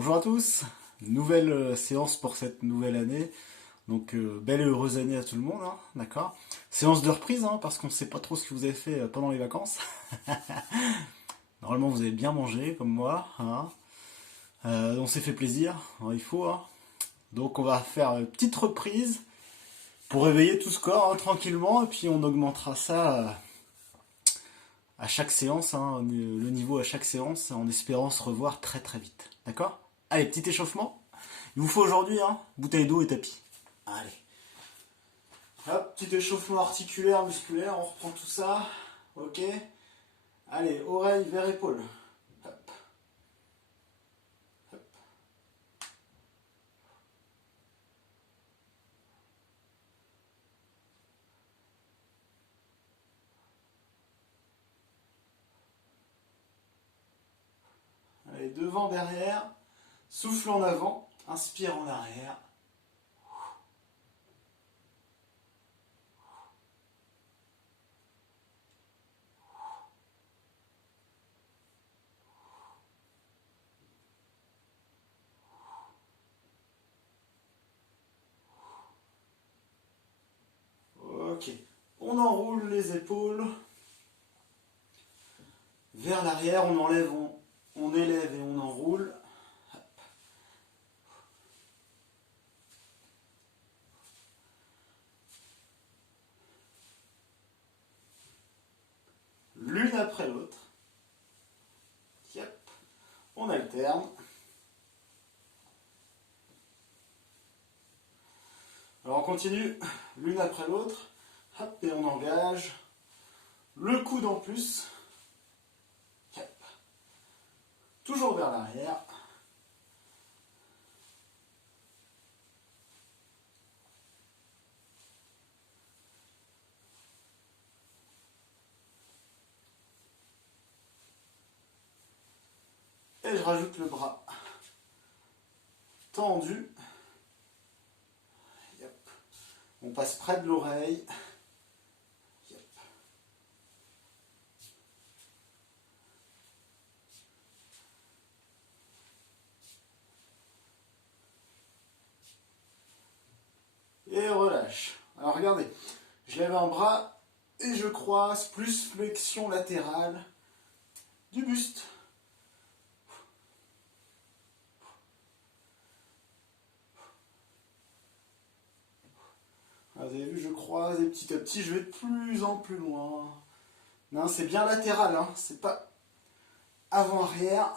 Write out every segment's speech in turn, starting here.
Bonjour à tous, nouvelle séance pour cette nouvelle année. Donc belle et heureuse année à tout le monde, hein, d'accord. Séance de reprise, hein, parce qu'on ne sait pas trop ce que vous avez fait pendant les vacances. Normalement vous avez bien mangé, comme moi, hein. On s'est fait plaisir, hein, il faut, hein. Donc on va faire une petite reprise pour réveiller tout ce corps, hein, tranquillement, et puis on augmentera ça à chaque séance, hein, le niveau à chaque séance, en espérant se revoir très très vite, d'accord. Allez, petit échauffement. Il vous faut aujourd'hui, hein, bouteille d'eau et tapis. Allez. Hop, petit échauffement articulaire, musculaire, on reprend tout ça. Ok. Allez, oreille vers épaule. Hop. Hop. Allez, devant, derrière. Souffle en avant. Inspire en arrière. Ok. On enroule les épaules. Vers l'arrière, on enlève, on élève et on enroule. L'une après l'autre. Yep. On alterne. Alors on continue l'une après l'autre. Hop, et on engage. Le coude en plus. Yep. Toujours vers l'arrière. Et je rajoute le bras tendu. Yep. On passe près de l'oreille. Yep. Et relâche. Alors regardez, je lève un bras et je croise, plus flexion latérale du buste. Vous avez vu, je croise et petit à petit, je vais de plus en plus loin. Non, c'est bien latéral, hein, c'est pas avant-arrière.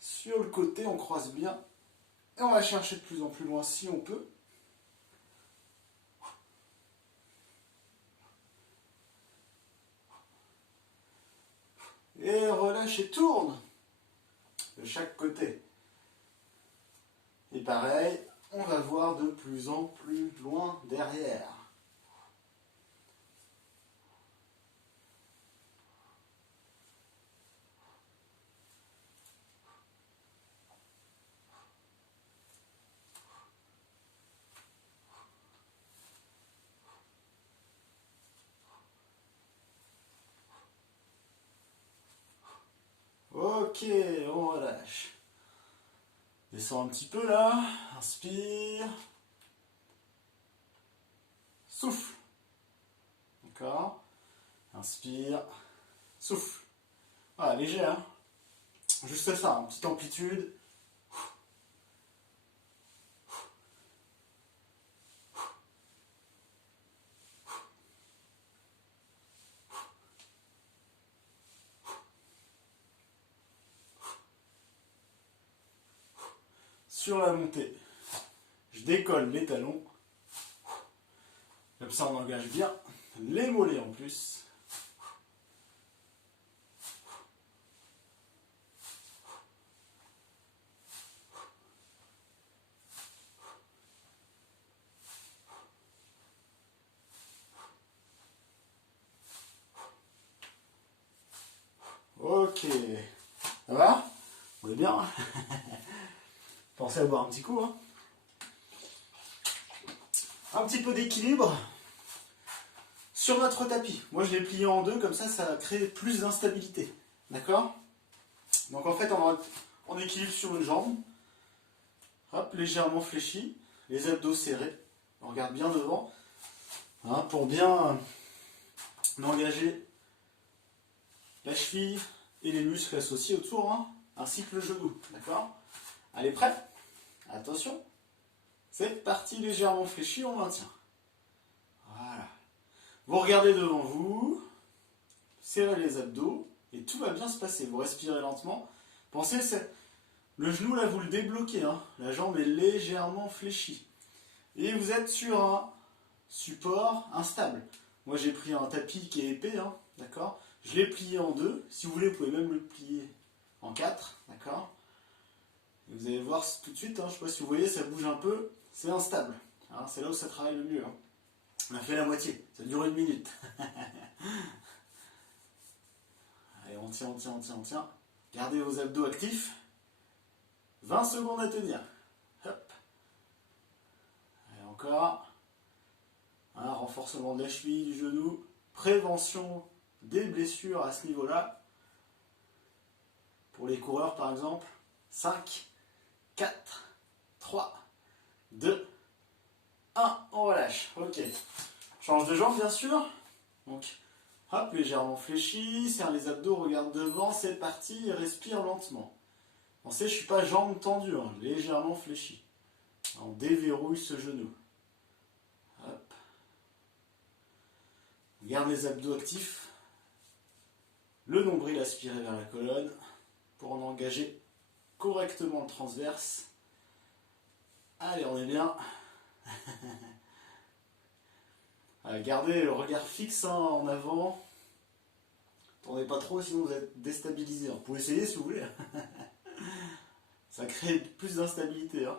Sur le côté, on croise bien. Et on va chercher de plus en plus loin si on peut. Et relâche et tourne de chaque côté. Et pareil, on va voir de plus en plus loin derrière. Ok, on relâche. Descends un petit peu là. Inspire. Souffle. D'accord. Inspire. Souffle. Voilà, léger, hein. Juste ça, une petite amplitude. Sur la montée, je décolle les talons. Comme ça, on engage bien les mollets en plus. Ok. Ça va? On est bien? Pensez à boire un petit coup, hein. Un petit peu d'équilibre sur notre tapis. Moi, je l'ai plié en deux, comme ça crée plus d'instabilité. D'accord? Donc en fait, en équilibre sur une jambe. Hop, légèrement fléchi. Les abdos serrés. On regarde bien devant. Hein, pour bien engager la cheville et les muscles associés autour, hein, ainsi que le genou. D'accord? Allez, prêt? Attention. C'est parti, légèrement fléchi, on maintient. Voilà. Vous regardez devant vous, serrez les abdos, et tout va bien se passer. Vous respirez lentement. Pensez, le genou, là, vous le débloquez. Hein. La jambe est légèrement fléchie. Et vous êtes sur un support instable. Moi, j'ai pris un tapis qui est épais, hein, d'accord? Je l'ai plié en deux. Si vous voulez, vous pouvez même le plier en quatre, d'accord? Et vous allez voir tout de suite, hein, je ne sais pas si vous voyez, ça bouge un peu. C'est instable. Hein, c'est là où ça travaille le mieux. Hein. On a fait la moitié. Ça dure 1 minute. Allez, on tient, on tient, on tient, on tient. Gardez vos abdos actifs. 20 secondes à tenir. Hop. Allez, encore. Un renforcement de la cheville, du genou. Prévention des blessures à ce niveau-là. Pour les coureurs, par exemple. 5, 4, 3, 2, 1. On relâche. Ok. Change de jambe, bien sûr. Donc, hop, légèrement fléchi. Serre les abdos, regarde devant. C'est parti. Respire lentement. Pensez, je ne suis pas jambes tendues, hein, légèrement fléchi. On déverrouille ce genou. Hop. Garde les abdos actifs. Le nombril aspiré vers la colonne pour en engager correctement le transverse. Allez, on est bien. Gardez le regard fixe, hein, en avant. Tournez pas trop, sinon vous êtes déstabilisé. Vous pouvez essayer si vous voulez. Ça crée plus d'instabilité. Hein.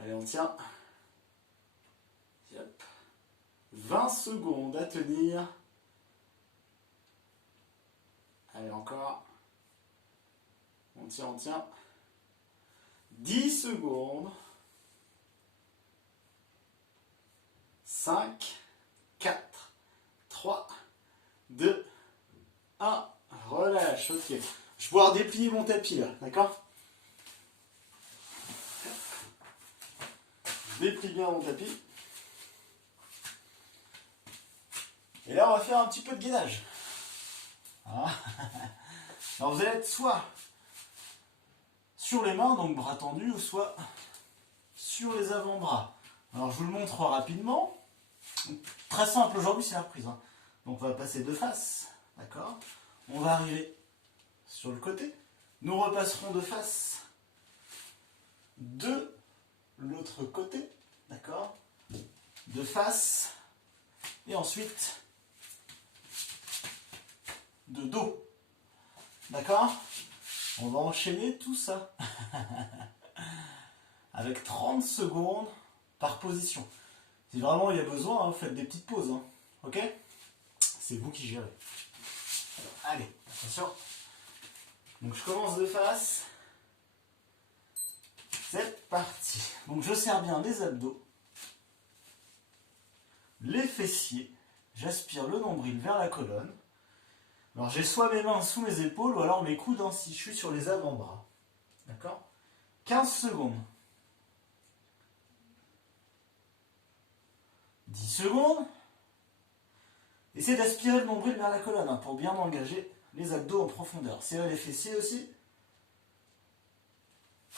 Allez, on tient. Hop. 20 secondes à tenir. Allez, encore. On tient, on tient. 10 secondes. 5, 4, 3, 2, 1. Relâche, ok. Je vais pouvoir déplier mon tapis là, d'accord? Je déplie bien mon tapis. Et là, on va faire un petit peu de gainage. Voilà. Alors, vous allez être soit sur les mains, donc bras tendus, ou soit sur les avant-bras. Alors, je vous le montre rapidement. Très simple aujourd'hui, c'est la reprise. Hein. Donc, on va passer de face, d'accord? On va arriver sur le côté. Nous repasserons de face de l'autre côté, d'accord? De face. Et ensuite, de dos. D'accord? On va enchaîner tout ça. Avec 30 secondes par position. Si vraiment il y a besoin, hein, vous faites des petites pauses. Hein. Ok? C'est vous qui gérez. Alors, allez, attention. Donc je commence de face. C'est parti. Donc je serre bien les abdos. Les fessiers. J'aspire le nombril vers la colonne. Alors j'ai soit mes mains sous mes épaules ou alors mes coudes hein, si je suis sur les avant-bras. D'accord? 15 secondes. 10 secondes. Essayez d'aspirer le nombril vers la colonne hein, pour bien engager les abdos en profondeur. Serrez les fessiers aussi.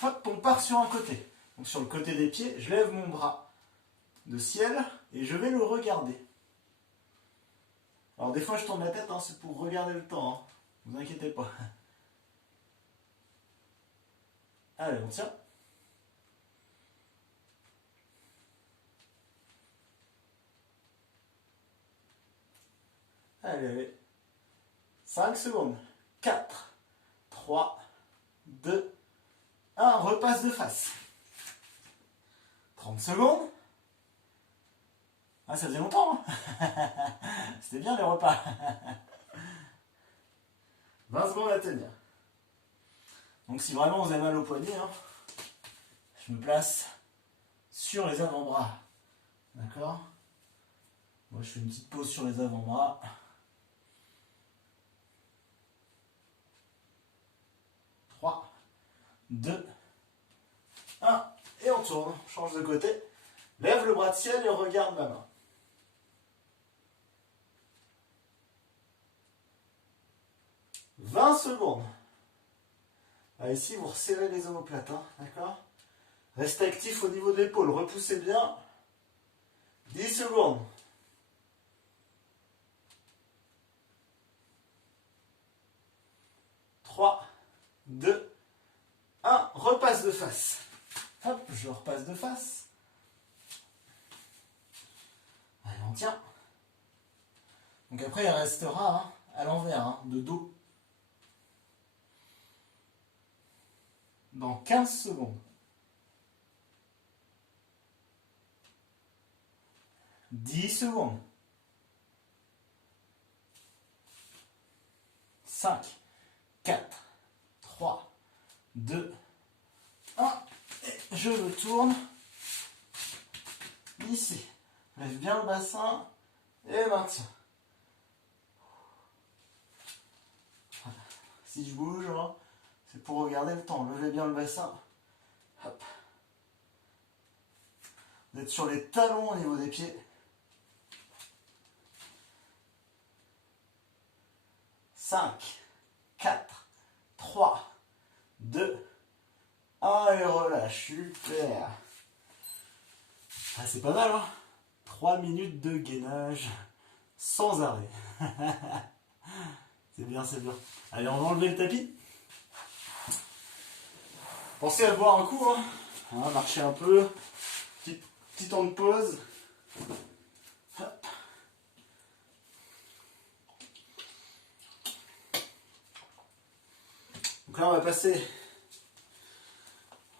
Hop, on part sur un côté. Donc sur le côté des pieds, je lève mon bras de ciel et je vais le regarder. Alors des fois je tourne la tête, hein, c'est pour regarder le temps. Hein. Ne vous inquiétez pas. Allez, on tient. Allez, allez. 5 secondes. 4, 3, 2, 1. Repasse de face. 30 secondes. Ah, ça faisait longtemps. Hein. C'était bien les repas. 20 secondes à tenir. Donc si vraiment vous avez mal au poignet, hein, je me place sur les avant-bras. D'accord? Moi je fais une petite pause sur les avant-bras. 3, 2, 1, et on tourne, on change de côté. Lève le bras de ciel et regarde ma main. 20 secondes. Ah, ici, vous resserrez les omoplates, hein, d'accord? Restez actif au niveau de l'épaule, repoussez bien. 10 secondes. 3, 2, 1, repasse de face. Hop, je repasse de face. Allez, on tient. Donc après, il restera hein, à l'envers, hein, de dos. Dans 15 secondes. 10 secondes. 5, 4, 3, 2, 1. Et je me tourne. Ici. Lève bien le bassin. Et maintiens. Voilà. Si je bouge, hein, c'est pour regarder le temps. Levez bien le bassin. Hop. Vous êtes sur les talons au niveau des pieds. 5, 4, 3, 2, 1 et relâche. Super. Ah, c'est pas mal, hein? 3 minutes de gainage sans arrêt. C'est bien, c'est bien. Allez, on va enlever le tapis. Pensez à boire un coup, hein. Hein, marcher un peu. Petit temps de pause. Hop. Donc là, on va passer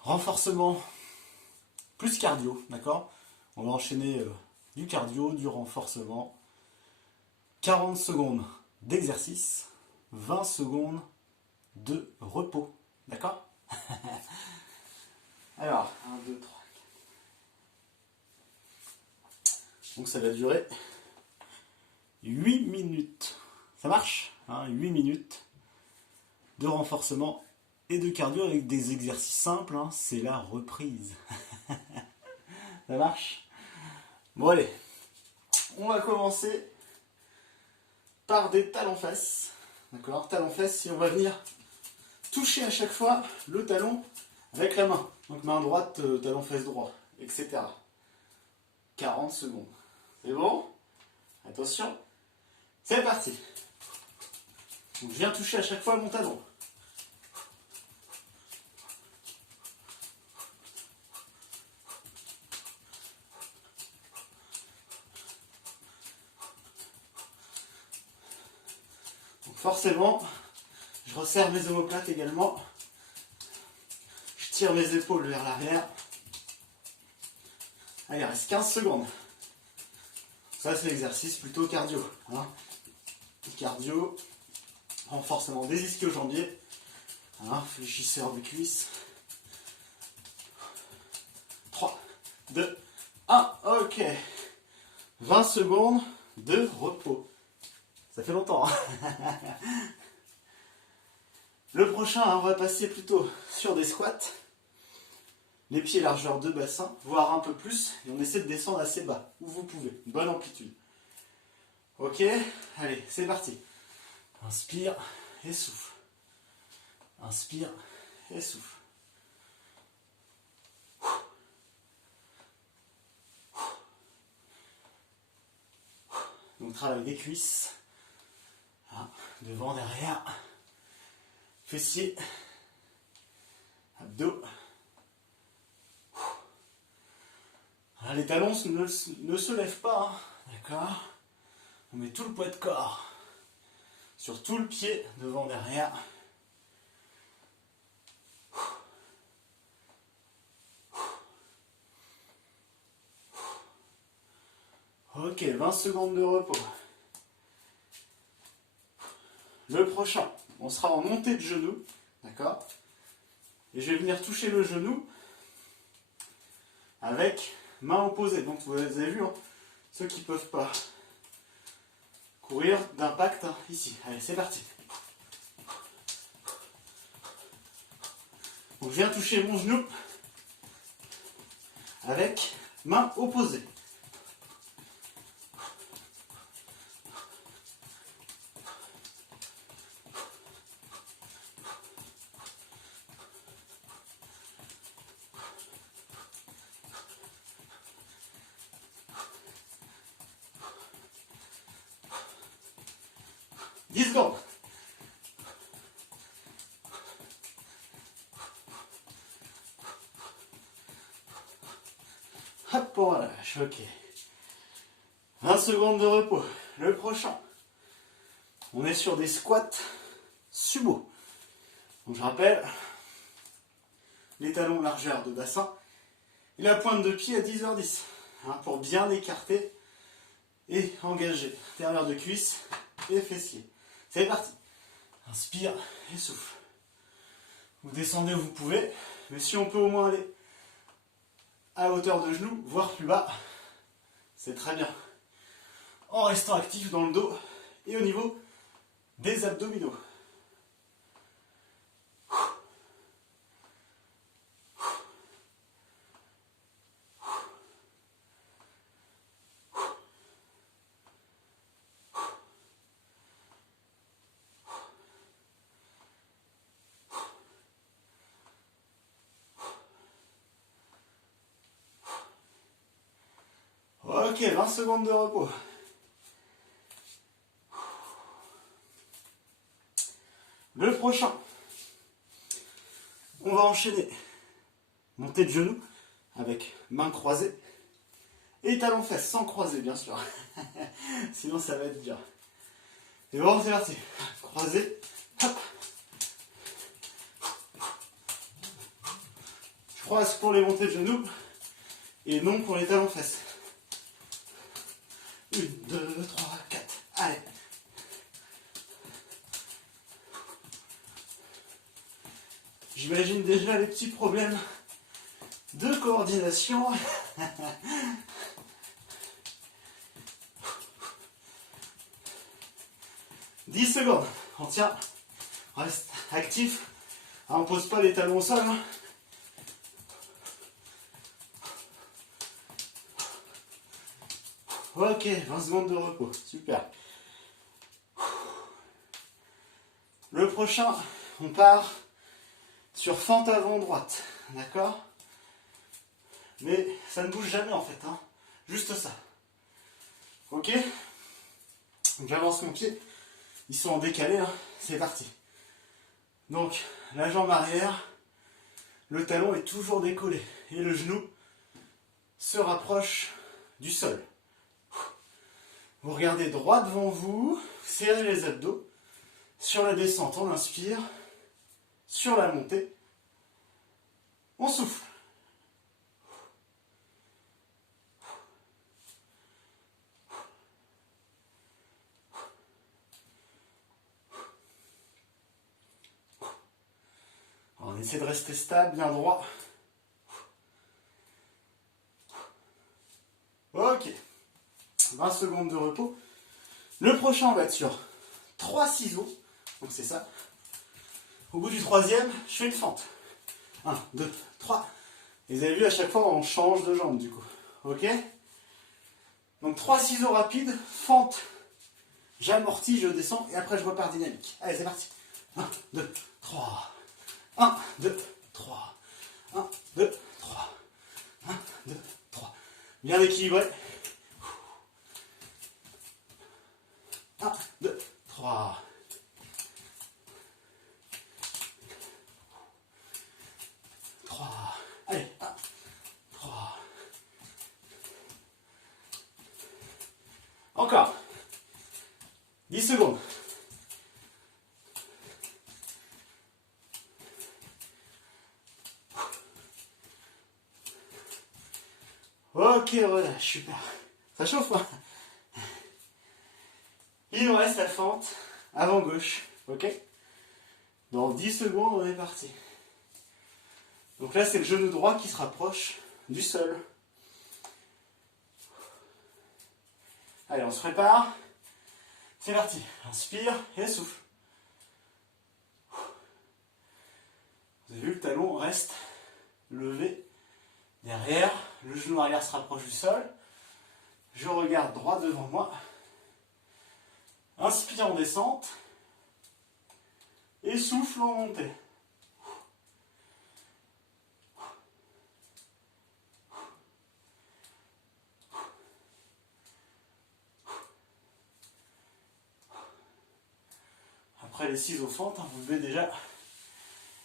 renforcement plus cardio, d'accord? On va enchaîner du cardio, du renforcement. 40 secondes d'exercice, 20 secondes de repos, d'accord? Alors, 1, 2, 3, 4. Donc ça va durer 8 minutes. Ça marche, hein, 8 minutes de renforcement et de cardio avec des exercices simples, hein, c'est la reprise. Ça marche? Bon allez, on va commencer par des talons-fesses. D'accord? Talons-fesses, si on va venir toucher à chaque fois le talon avec la main. Donc main droite, talon-fesse droit, etc. 40 secondes. C'est bon? Attention, c'est parti. Donc je viens toucher à chaque fois mon talon. Donc forcément, je resserre mes omoplates également. Je tire mes épaules vers l'arrière. Allez, il reste 15 secondes. Ça, c'est l'exercice plutôt cardio. Hein. Cardio, renforcement des ischio-jambiers, hein, fléchisseur de cuisses. 3, 2, 1, ok. 20 secondes de repos. Ça fait longtemps. Hein. Le prochain, hein, on va passer plutôt sur des squats. Les pieds largeur de bassin, voire un peu plus, et on essaie de descendre assez bas, où vous pouvez, une bonne amplitude. Ok, allez, c'est parti. Inspire et souffle. Inspire et souffle. Donc travail des cuisses, devant, derrière, fessiers, abdos. Les talons ne se lèvent pas, hein, d'accord? On met tout le poids de corps sur tout le pied, devant, derrière. Ok, 20 secondes de repos. Le prochain, on sera en montée de genou, d'accord? Et je vais venir toucher le genou avec main opposée. Donc vous avez vu, hein, ceux qui ne peuvent pas courir d'impact, hein, ici. Allez, c'est parti. Donc je viens toucher mon genou avec main opposée. Dix secondes. Hop, on relâche, ok. 20 secondes de repos. Le prochain, on est sur des squats sumo. Donc je rappelle, les talons largeur de bassin et la pointe de pied à 10h10 pour bien écarter et engager intérieur de cuisse et fessier. C'est parti. Inspire et souffle. Vous descendez où vous pouvez, mais si on peut au moins aller à hauteur de genou, voire plus bas, c'est très bien. En restant actif dans le dos et au niveau des abdominaux. Ok, 20 secondes de repos. Le prochain, on va enchaîner montée de genoux avec main croisée et talons fesses sans croiser bien sûr. Sinon ça va être dur. Et bon, c'est parti. Croisé. Hop. Je croise pour les montées de genoux et non pour les talons fesses. 1, 2, 3, 4. Allez. J'imagine déjà les petits problèmes de coordination. 10 secondes. On tient. On reste actif. On ne pose pas les talons au sol. Ok, 20 secondes de repos. Super. Le prochain, on part sur fente avant droite. D'accord? Mais ça ne bouge jamais en fait. Juste ça. Ok? Donc j'avance mon pied. Ils sont en décalé. C'est parti. Donc la jambe arrière. Le talon est toujours décollé. Et le genou se rapproche du sol. Vous regardez droit devant vous, serrez les abdos. Sur la descente, on inspire. Sur la montée, on souffle. On essaie de rester stable, bien droit. Ok. 20 secondes de repos. Le prochain, on va être sur 3 ciseaux. Donc c'est ça. Au bout du troisième, je fais une fente. 1, 2, 3. Et vous avez vu, à chaque fois, on change de jambe du coup. Ok? Donc 3 ciseaux rapides, fente. J'amortis, je descends et après je repars dynamique. Allez, c'est parti. 1, 2, 3. 1, 2, 3. 1, 2, 3. 1, 2, 3. Bien équilibré. 1, 2, 3. 3. Allez, 1, 3. Encore. 10 secondes. Ok, relâche, super. Ça chauffe, hein? Il nous reste la fente avant gauche, ok? Dans 10 secondes, on est parti. Donc là, c'est le genou droit qui se rapproche du sol. Allez, on se prépare. C'est parti. Inspire et souffle. Vous avez vu, le talon reste reste levé derrière. Le genou arrière se rapproche du sol. Je regarde droit devant moi. Inspire en descente. Et souffle en montée. Après les 6 aux fentes, vous devez déjà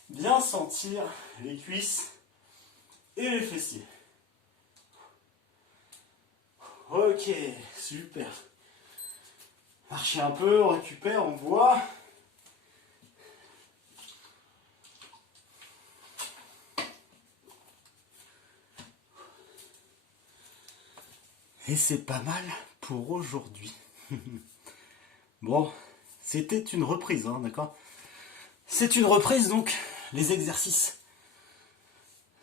bien sentir les cuisses et les fessiers. Ok, super. Marchez un peu, on récupère, on boit. Et c'est pas mal pour aujourd'hui. Bon, c'était une reprise, hein, d'accord? C'est une reprise, donc les exercices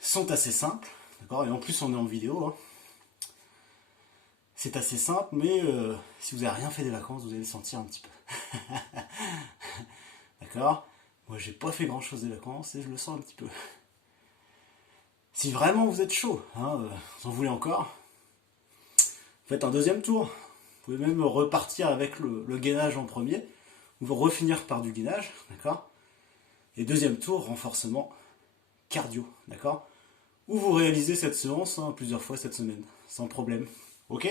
sont assez simples, d'accord? Et en plus, on est en vidéo, hein. C'est assez simple, mais si vous n'avez rien fait des vacances, vous allez le sentir un petit peu. D'accord? Moi, j'ai pas fait grand-chose des vacances et je le sens un petit peu. Si vraiment vous êtes chaud, hein, vous en voulez encore, faites un deuxième tour. Vous pouvez même repartir avec le gainage en premier, ou vous refinir par du gainage, d'accord? Et deuxième tour, renforcement cardio, d'accord? Ou vous réalisez cette séance plusieurs fois cette semaine, sans problème. Ok?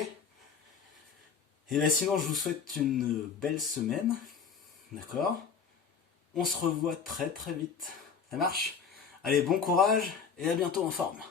Et bien sinon, je vous souhaite une belle semaine, d'accord? On se revoit très très vite. Ça marche? Allez, bon courage et à bientôt en forme.